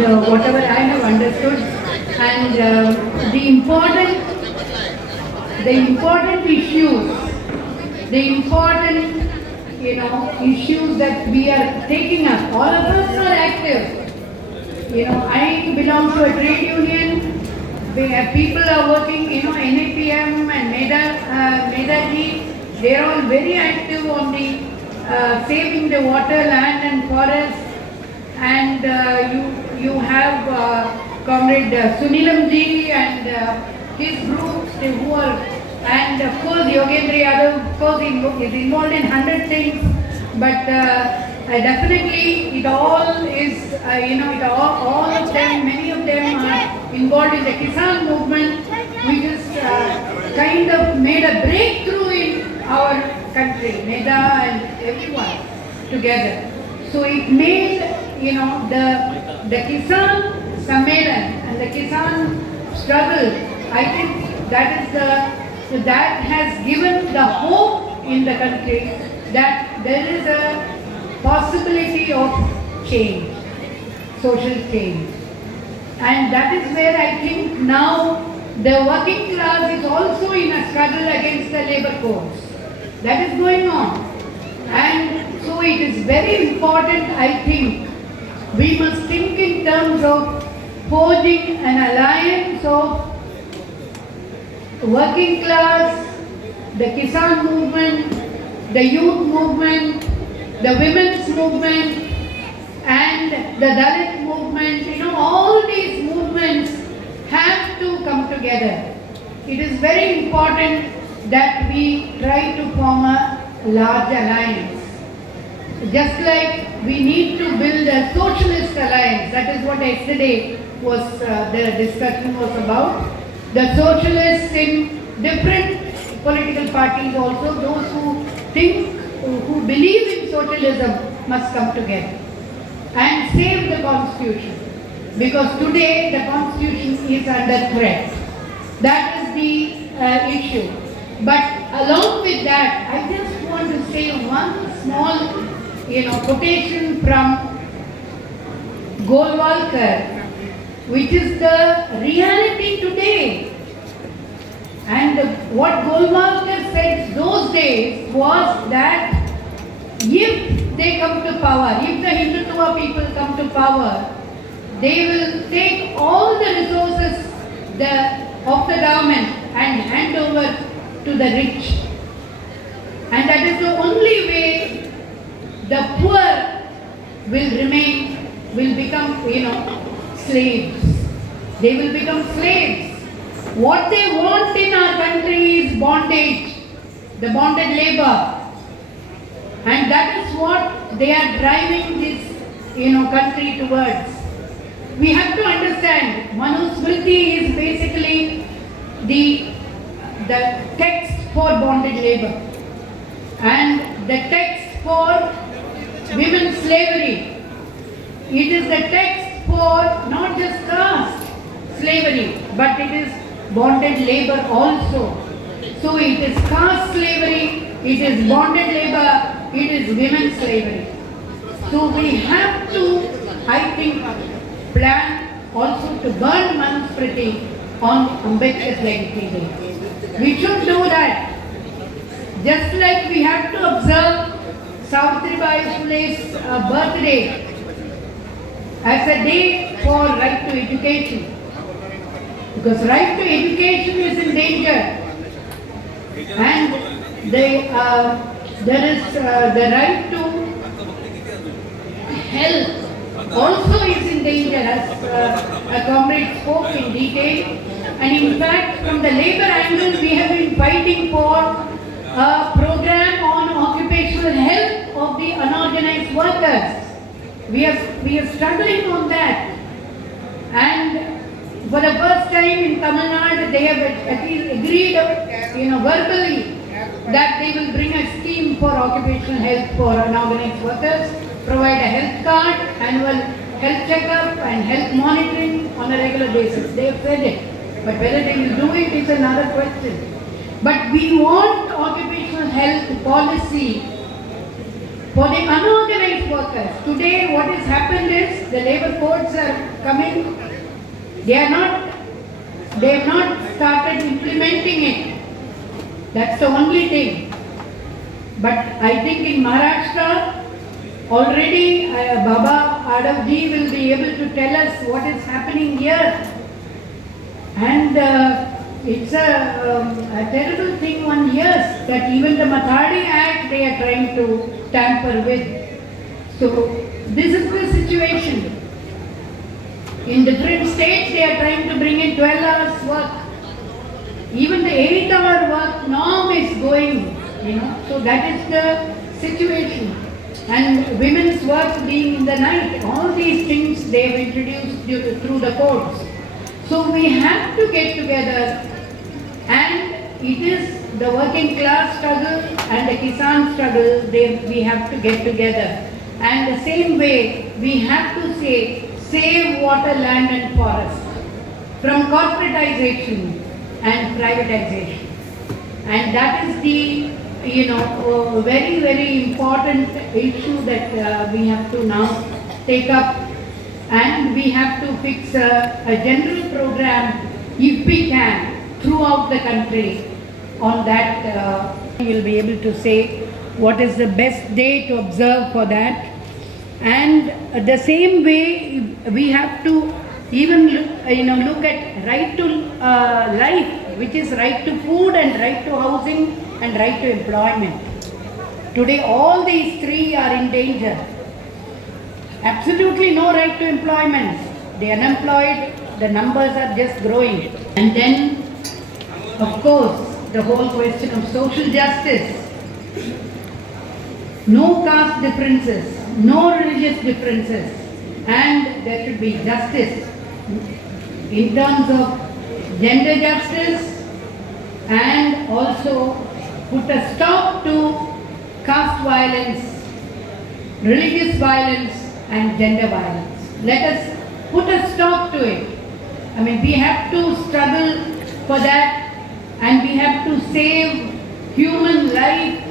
whatever I have understood, and the important issues, the important issues that we are taking up. All of us are active. I belong to a trade union. People are working, NAPM and MEDA, they are all very active on the saving the water, land and forest. And you have Comrade Sunilamji and his groups who are, and of course Yogendra Yadav, of course is involved in 100 things, but definitely it all is, all of them, many of them are involved in the Kisan movement, which has kind of made a breakthrough in our country, MEDA and everyone together. So it made, the Kisan Sammelan and the Kisan struggle, I think that has given the hope in the country that there is a possibility of change, social change. And that is where I think now the working class is also in a struggle against the labor codes. That is going on. And so it is very important, I think, we must think in terms of forging an alliance of working class, the Kisan movement, the youth movement, the women's movement, and the Dalit movement. All these movements have to come together. It is very important that we try to form a large alliance. Just like we need to build a socialist alliance, that is what yesterday was the discussion was about. The socialists in different political parties also, those who think, who believe in socialism must come together and save the constitution. Because today the constitution is under threat. That is the issue. But along with that, I just want to say one small quotation from Golwalkar, which is the reality today. And what Golwalkar said those days was that if they come to power, if the Hindutva people come to power, they will take all the resources of the government and hand over to the rich. And that is the only way the poor will become, slaves. They will become slaves. What they want in our country is bondage, the bonded labor. And that is what they are driving this, country towards. We have to understand, Manusmriti is basically the text for bonded labor and the text for women's slavery. It is the text for not just caste slavery, but it is bonded labor also. So it is caste slavery, it is bonded labor, it is women's slavery. So we have to, I think, plan also to burn Manusmriti on Ambedkar's legacy day. We should do that. Just like we have to observe Savitribai Phule's birthday as a day for right to education. Because right to education is in danger. And there is the right to health also is in danger, as a comrade spoke in detail. And in fact, from the labor angle, we have been fighting for a program on occupational health of the unorganized workers. We are struggling on that. And for the first time in Tamil Nadu, they have at least agreed, verbally, that they will bring a scheme for occupational health for unorganized workers, provide a health card, annual health checkup and health monitoring on a regular basis. They have said it. But whether they will do it is another question. But we want occupational health policy for the unorganized migrant workers. Today what has happened is the labor codes are coming, they have not started implementing it. That's the only thing. But I think in Maharashtra, already Baba Adavji will be able to tell us what is happening here. And it's a terrible thing one hears that even the Mathadi Act they are trying to tamper with. So this is the situation. In different states they are trying to bring in 12 hours work. Even the 8-hour work norm is going, so that is the situation. And women's work being in the night, all these things they have introduced through the codes. So we have to get together, and it is the working class struggle and the Kisan struggle, we have to get together. And the same way we have to say, save water, land and forest from corporatization and privatization. And that is the very, very important issue that we have to now take up. And we have to fix a general program, if we can, throughout the country. On that, we will be able to say what is the best day to observe for that. And the same way, we have to even look at right to life, which is right to food and right to housing and right to employment. Today, all these three are in danger. Absolutely no right to employment. The unemployed, the numbers are just growing. And then, of course, the whole question of social justice. No caste differences, no religious differences, and there should be justice in terms of gender justice, and also put a stop to caste violence, religious violence and gender violence. Let us put a stop to it. I mean, we have to struggle for that, and we have to save human life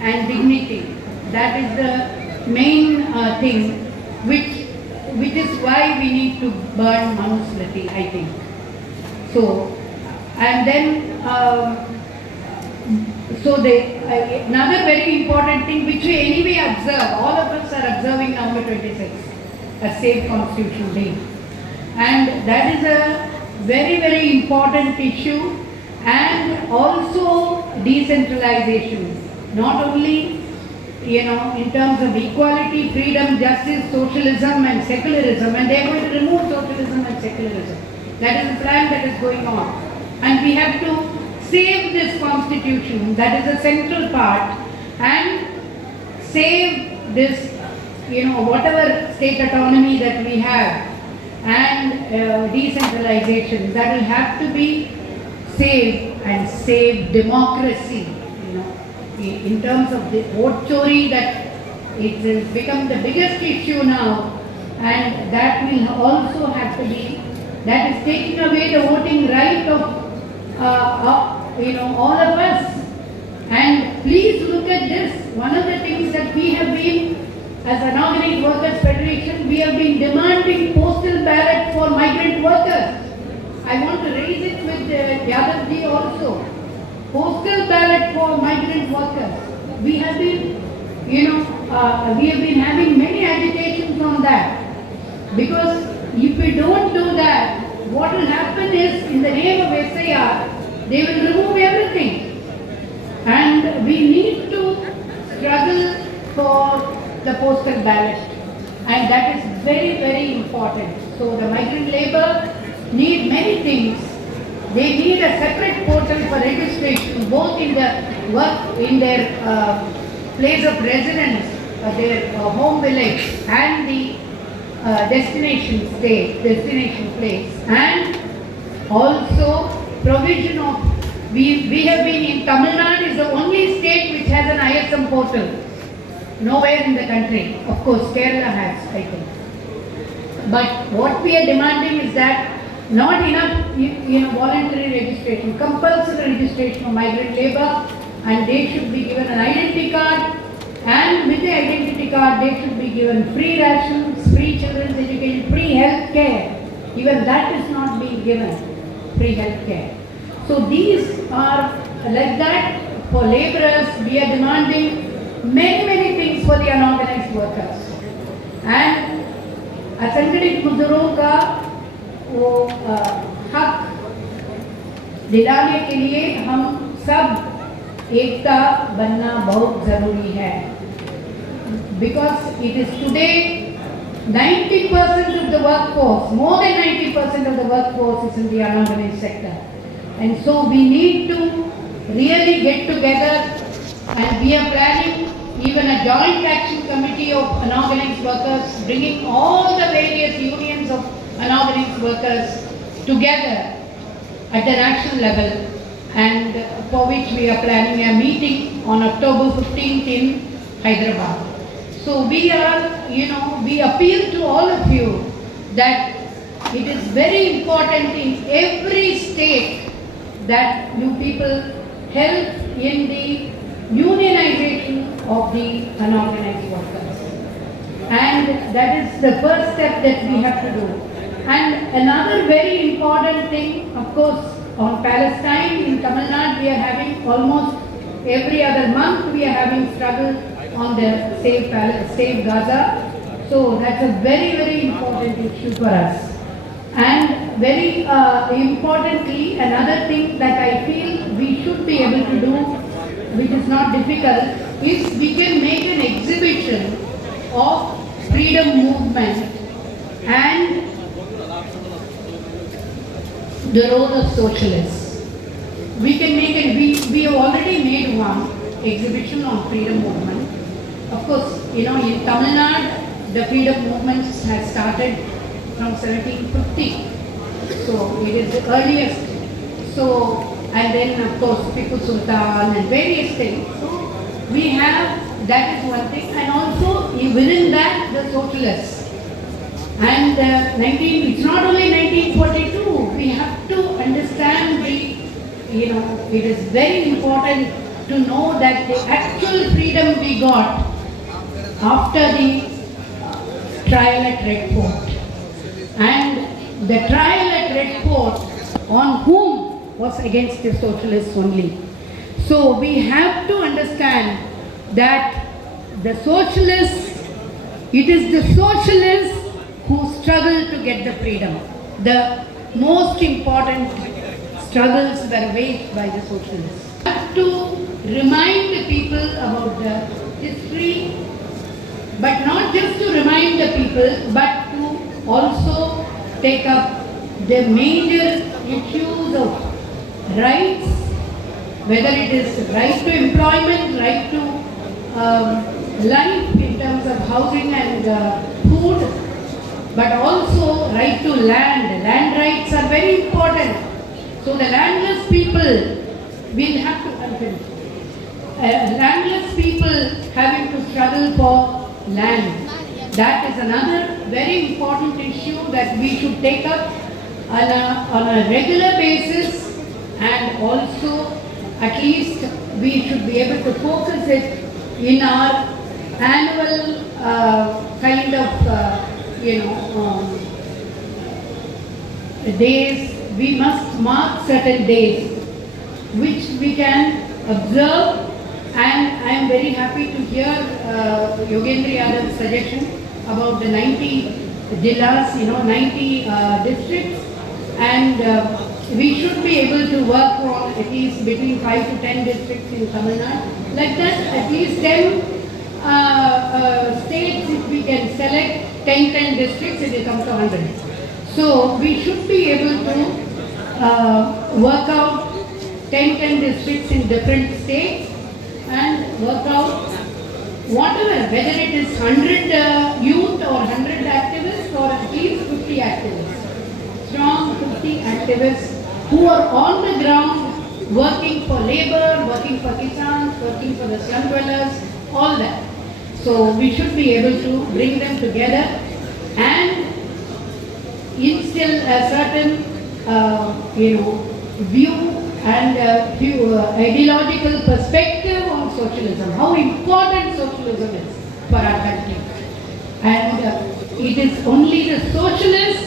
and dignity. That is the main thing, which is why we need to burn Manusmriti, I think. So, and then another very important thing which we anyway observe, all of us are observing November 26th, a Safe Constitution Day. And that is a very, very important issue, and also decentralization. Not only, in terms of equality, freedom, justice, socialism and secularism, and they are going to remove socialism and secularism. That is the plan that is going on. And we have to save this constitution, that is a central part, and save this, whatever state autonomy that we have, and decentralization, that will have to be saved, and save democracy, in terms of the vote chori, that it has become the biggest issue now, and that will also have to be, that is taking away the voting right of all of us. And please look at this. One of the things that we have been, as an Organized Workers Federation, we have been demanding postal ballot for migrant workers. I want to raise it with Yadavji also. Postal ballot for migrant workers. We have been, we have been having many agitations on that. Because if we don't do that, what will happen is, in the name of SIR, they will remove everything. And we need to struggle for the postal ballot. And that is very, very important. So the migrant labor need many things. They need a separate portal for registration, both in the work, in their place of residence, their home village, and the destination place, and also provision of, we have been in Tamil Nadu is the only state which has an ISM portal. Nowhere in the country. Of course, Kerala has, I think. But what we are demanding is that not enough, voluntary registration, compulsory registration of migrant labor, and they should be given an identity card, And with the identity card, they should be given free rations, free children's education, free health care. Even that is not being given, free health care. So these are like that. For laborers, we are demanding many things for the unorganized workers. And असंगठित मजदूरों का वो हक दिलाने के लिए हम सब एकता बनना बहुत ज़रूरी है. Because it is today 90% of the workforce, more than 90% of the workforce is in the unorganized sector. And so we need to really get together, and we are planning even a joint action committee of unorganized workers, bringing all the various unions of unorganized workers together at the national level, and for which we are planning a meeting on October 15th in Hyderabad. So we are, we appeal to all of you that it is very important in every state that you people help in the unionization of the unorganized workers. And that is the first step that we have to do. And another very important thing, of course, on Palestine in Tamil Nadu, we are having almost every other month we are having struggle on the Save Gaza. So that's a very important issue for us. And very importantly, another thing that I feel we should be able to do, which is not difficult, is we can make an exhibition of freedom movement and the role of socialists. We can make it, we have already made one exhibition on freedom movement. Of course, in Tamil Nadu, the freedom movement has started from 1750. So it is the earliest. So, and then of course Tipu Sultan and various things. So we have, that is one thing, and also within that the socialists. And it's not only 1942, we have to understand it is very important to know that the actual freedom we got after the trial at Red Fort. And the trial at Red Fort on whom was against the socialists only. So we have to understand that the socialists, it is the socialists who struggle to get the freedom. The most important struggles were waged by the socialists. We have to remind the people about the history, but not just to remind the people, but to also take up the major issues of rights, whether it is right to employment, right to life in terms of housing and food, but also right to land. Land rights are very important. So the landless people will have to landless people having to struggle for land. That is another very important issue that we should take up on a regular basis, and also at least we should be able to focus it in our annual kind of days. We must mark certain days which we can observe, and I am very happy to hear Yogendra Yadav's suggestion about the 90 jillas, 90 districts, and we should be able to work on at least between 5 to 10 districts in Tamil Nadu. Like that, at least 10 states, if we can select 10 districts, it will come to 100. So we should be able to work out 10 districts in different states and work out whatever, whether it is 100 youth or 100 activists or at least 50 activists. Strong 50 activists who are on the ground working for labor, working for Kisans, working for the slum dwellers, all that. So we should be able to bring them together and instill a certain view and ideological perspective on socialism, how important socialism is for our country. And it is only the socialists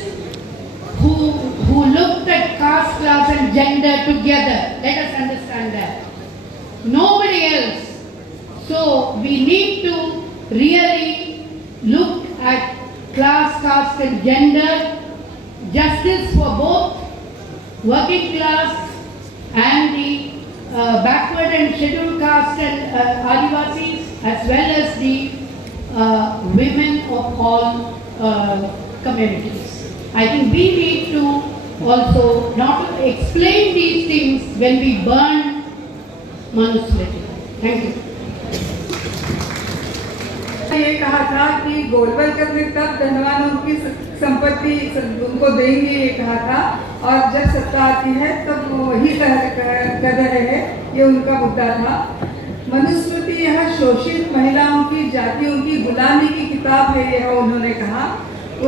who looked at caste, class and gender together. Let us understand that. Nobody else. So we need to really look at class, caste and gender, justice for both working class and the backward and scheduled caste and Adivasis, as well as the women of all communities. I think we need to also not explain these things when we burn Manusmriti. Thank you. ये कहा था कि गोलवलकर ने तब धनवानों की संपत्ति उनको देंगे, ये कहा था, और जब सत्ता आती है तब वो वही कर रहे हैं, ये उनका मुद्दा था। मनुस्मृति यह शोषित महिलाओं की, जातियों की गुलामी की किताब है, यह उन्होंने कहा।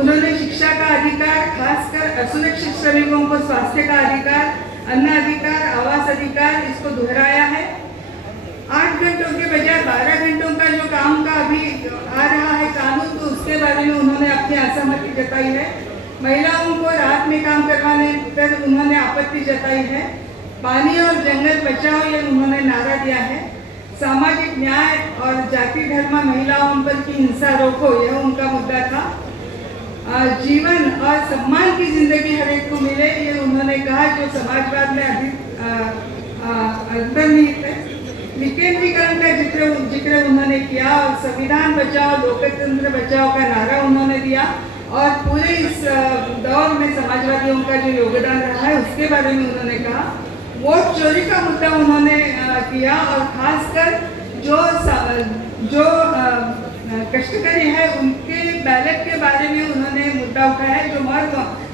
उन्होंने शिक्षा का अधिकार, खासकर असुरक्षित श्रमिकों को स्वास्थ्य का अधिकार, अन्न अधिकार, आवास अधिकार, इसको दोहराया है। 8 घंटों के बजाय 12 घंटों का जो काम का अभी आ रहा है कानून, तो उसके बारे में उन्होंने अपनी असहमति जताई है। महिलाओं को रात में काम करवाने पर उन्होंने आपत्ति जताई है। पानी और जंगल बचाओ, ये उन्होंने नारा दिया है। सामाजिक न्याय और जाति धर्म, महिलाओं पर की हिंसा रोको, यह उनका मुद्दा था। जीवन और सम्मान की जिंदगी हर एक को मिले, ये उन्होंने कहा, जो समाजवाद में अधिक अंतर्निहित है। विकेंद्रीकरण का जिक्र उन्होंने किया और संविधान बचाओ, लोकतंत्र बचाओ का नारा उन्होंने दिया, और पूरे इस दौर में समाजवादियों का जो योगदान रहा है उसके बारे में उन्होंने कहा। वोट चोरी का मुद्दा उन्होंने किया, और खासकर जो कष्टकरी है उनके बैलेट के बारे में उन्होंने मुद्दा उठाया है, जो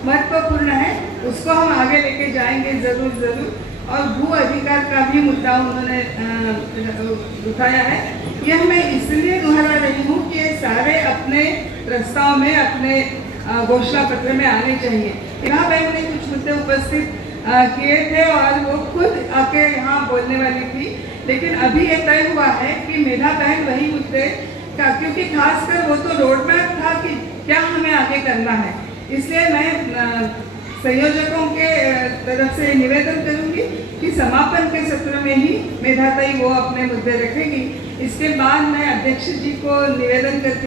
महत्वपूर्ण है, उसको हम आगे लेके जाएंगे जरूर। और भू अधिकार का भी मुद्दा उन्होंने उठाया है। यह मैं इसलिए दोहरा रही हूँ कि ये सारे अपने प्रस्ताव में, अपने घोषणा पत्र में आने चाहिए। यहाँ बहन ने कुछ मुद्दे उपस्थित किए थे और वो खुद आके यहाँ बोलने वाली थी, लेकिन अभी ये तय हुआ है कि मेधा बहन वही मुद्दे का, क्योंकि खासकर वो तो रोड मैप था कि क्या हमें आगे करना है, इसलिए मैं संयोजकों के तरफ से निवेदन करूंगी कि समापन के सत्र में ही मेधाताई वो अपने मुद्दे रखेगी। इसके बाद मैं अध्यक्ष जी को निवेदन करती